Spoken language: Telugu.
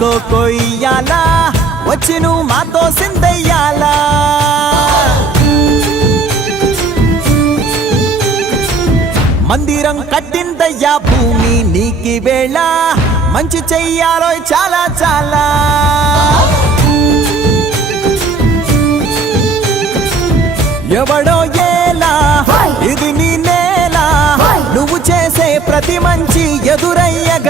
మాతో కొయ్యాలా వచ్చి నువ్వు మాతో సిందయ్యాలా మందిరం కట్టిందయ్యా భూమి నీకి వేళ మంచి చెయ్యాలో చాలా చాలా ఎవడో ఏలా ఇది నీ నేల నువ్వు చేసే ప్రతి మంచి ఎదురయ్యగ